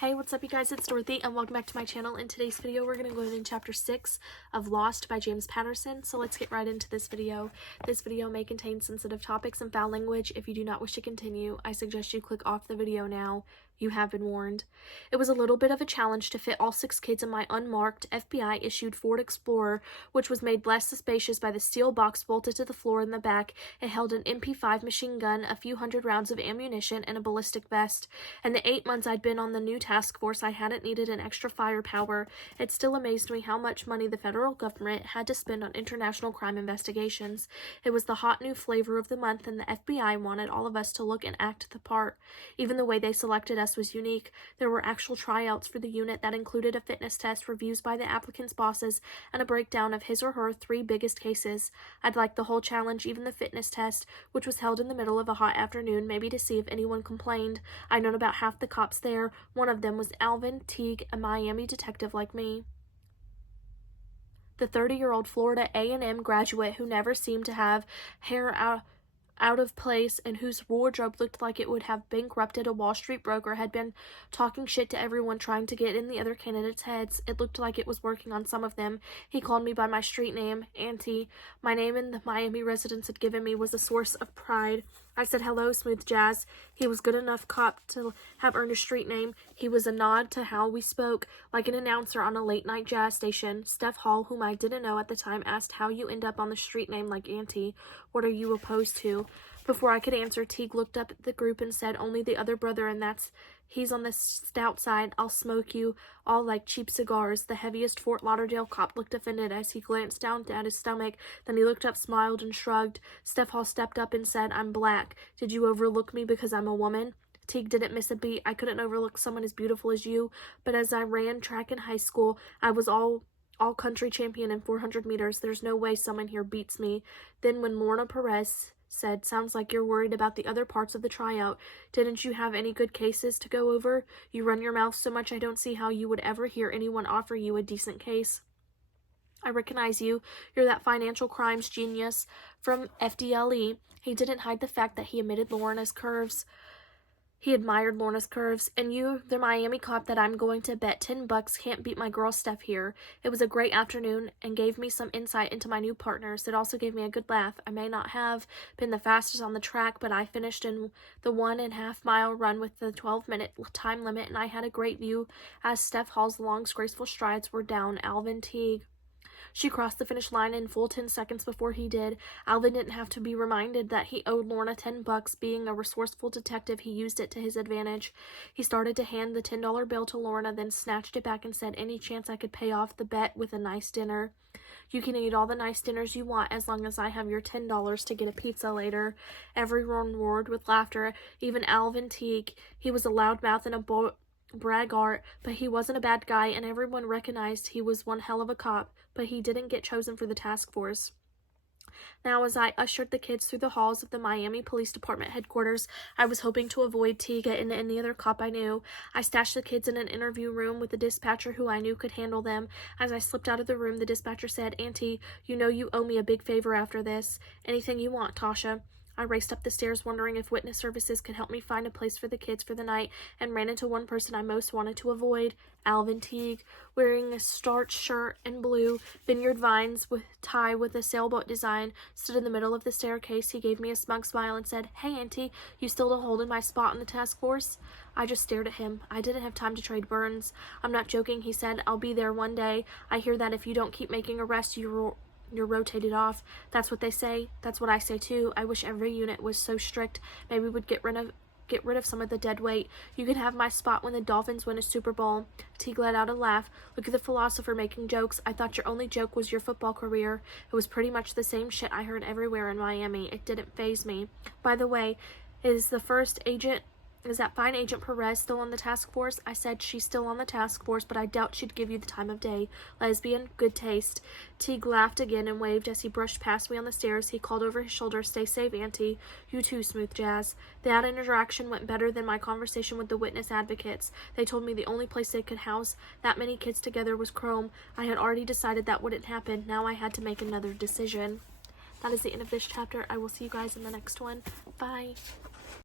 Hey, what's up you guys? It's Dorothy and welcome back to my channel. In today's video, we're going to go into chapter 6 of Lost by James Patterson. So let's get right into this video. This video may contain sensitive topics and foul language. If you do not wish to continue, I suggest you click off the video now. You have been warned. It was a little bit of a challenge to fit all 6 kids in my unmarked FBI-issued Ford Explorer, which was made less spacious by the steel box bolted to the floor in the back. It held an MP5 machine gun, a few hundred rounds of ammunition, and a ballistic vest. In the 8 months I'd been on the new task force, I hadn't needed an extra firepower. It still amazed me how much money the federal government had to spend on international crime investigations. It was the hot new flavor of the month, and the FBI wanted all of us to look and act the part. Even the way they selected us was unique. There were actual tryouts for the unit that included a fitness test, reviews by the applicant's bosses, and a breakdown of his or her 3 biggest cases. I'd like the whole challenge, even the fitness test, which was held in the middle of a hot afternoon, maybe to see if anyone complained. I'd known about half the cops there. One of them was Alvin Teague, a Miami detective like me. The 30-year-old Florida A&M graduate who never seemed to have hair out of place and whose wardrobe looked like it would have bankrupted a Wall Street broker, had been talking shit to everyone, trying to get in the other candidates' heads. It looked like it was working on some of them. He called me by my street name, Auntie. My name in the Miami residents had given me was a source of pride. I said, "Hello, Smooth Jazz." He was good enough cop to have earned a street name. He was a nod to how we spoke, like an announcer on a late-night jazz station. Steph Hall, whom I didn't know at the time, asked how you end up on the street name like Auntie. What are you opposed to? Before I could answer, Teague looked up at the group and said, "Only the other brother, and he's on the stout side. I'll smoke you all like cheap cigars." The heaviest Fort Lauderdale cop looked offended as he glanced down at his stomach. Then he looked up, smiled, and shrugged. Steph Hall stepped up and said, "I'm black. Did you overlook me because I'm a woman?" Teague didn't miss a beat. "I couldn't overlook someone as beautiful as you, but as I ran track in high school, I was all country champion in 400 meters. There's no way someone here beats me." Then when Lorna Perez said, "Sounds like you're worried about the other parts of the tryout. Didn't you have any good cases to go over? You run your mouth so much I don't see how you would ever hear anyone offer you a decent case." "I recognize you. You're that financial crimes genius from FDLE. He didn't hide the fact that he admitted Lorna's curves. He admired Lorna's curves. "And you, the Miami cop that I'm going to bet $10 can't beat my girl Steph here." It was a great afternoon and gave me some insight into my new partners. It also gave me a good laugh. I may not have been the fastest on the track, but I finished in the 1.5-mile run with the 12-minute time limit, and I had a great view as Steph Hall's long, graceful strides were down Alvin Teague. She crossed the finish line in full 10 seconds before he did. Alvin didn't have to be reminded that he owed Lorna $10. Being a resourceful detective, he used it to his advantage. He started to hand the $10 bill to Lorna, then snatched it back and said, "Any chance I could pay off the bet with a nice dinner?" "You can eat all the nice dinners you want as long as I have your $10 to get a pizza later." Everyone roared with laughter, even Alvin Teague. He was a loudmouth and a braggart, but he wasn't a bad guy, and everyone recognized he was one hell of a cop, but he didn't get chosen for the task force. Now, as I ushered the kids through the halls of the Miami Police Department headquarters, I was hoping to avoid Teague and any other cop I knew. I stashed the kids in an interview room with the dispatcher who I knew could handle them. As I slipped out of the room, the dispatcher said, "Auntie, you know you owe me a big favor after this." "Anything you want, Tasha." I raced up the stairs wondering if witness services could help me find a place for the kids for the night, and ran into one person I most wanted to avoid, Alvin Teague. Wearing a starched shirt and blue vineyard vines with tie with a sailboat design, stood in the middle of the staircase. He gave me a smug smile and said, "Hey, Auntie, you still holding my spot in the task force?" I just stared at him. I didn't have time to trade burns. "I'm not joking," he said. "I'll be there one day. I hear that if you don't keep making arrests, you're rotated off. That's what they say. That's what I say too. I wish every unit was so strict. Maybe we'd get rid of some of the dead weight. You can have my spot when the Dolphins win a Super Bowl." Teague let out a laugh. "Look at the philosopher making jokes. I thought your only joke was your football career." It was pretty much the same shit I heard everywhere in Miami. It didn't faze me. "By the way, is that fine Agent Perez still on the task force?" I said, "She's still on the task force, but I doubt she'd give you the time of day. Lesbian, good taste." Teague laughed again and waved as he brushed past me on the stairs. He called over his shoulder, "Stay safe, Auntie." "You too, Smooth Jazz." That interaction went better than my conversation with the witness advocates. They told me the only place they could house that many kids together was Chrome. I had already decided that wouldn't happen. Now I had to make another decision. That is the end of this chapter. I will see you guys in the next one. Bye.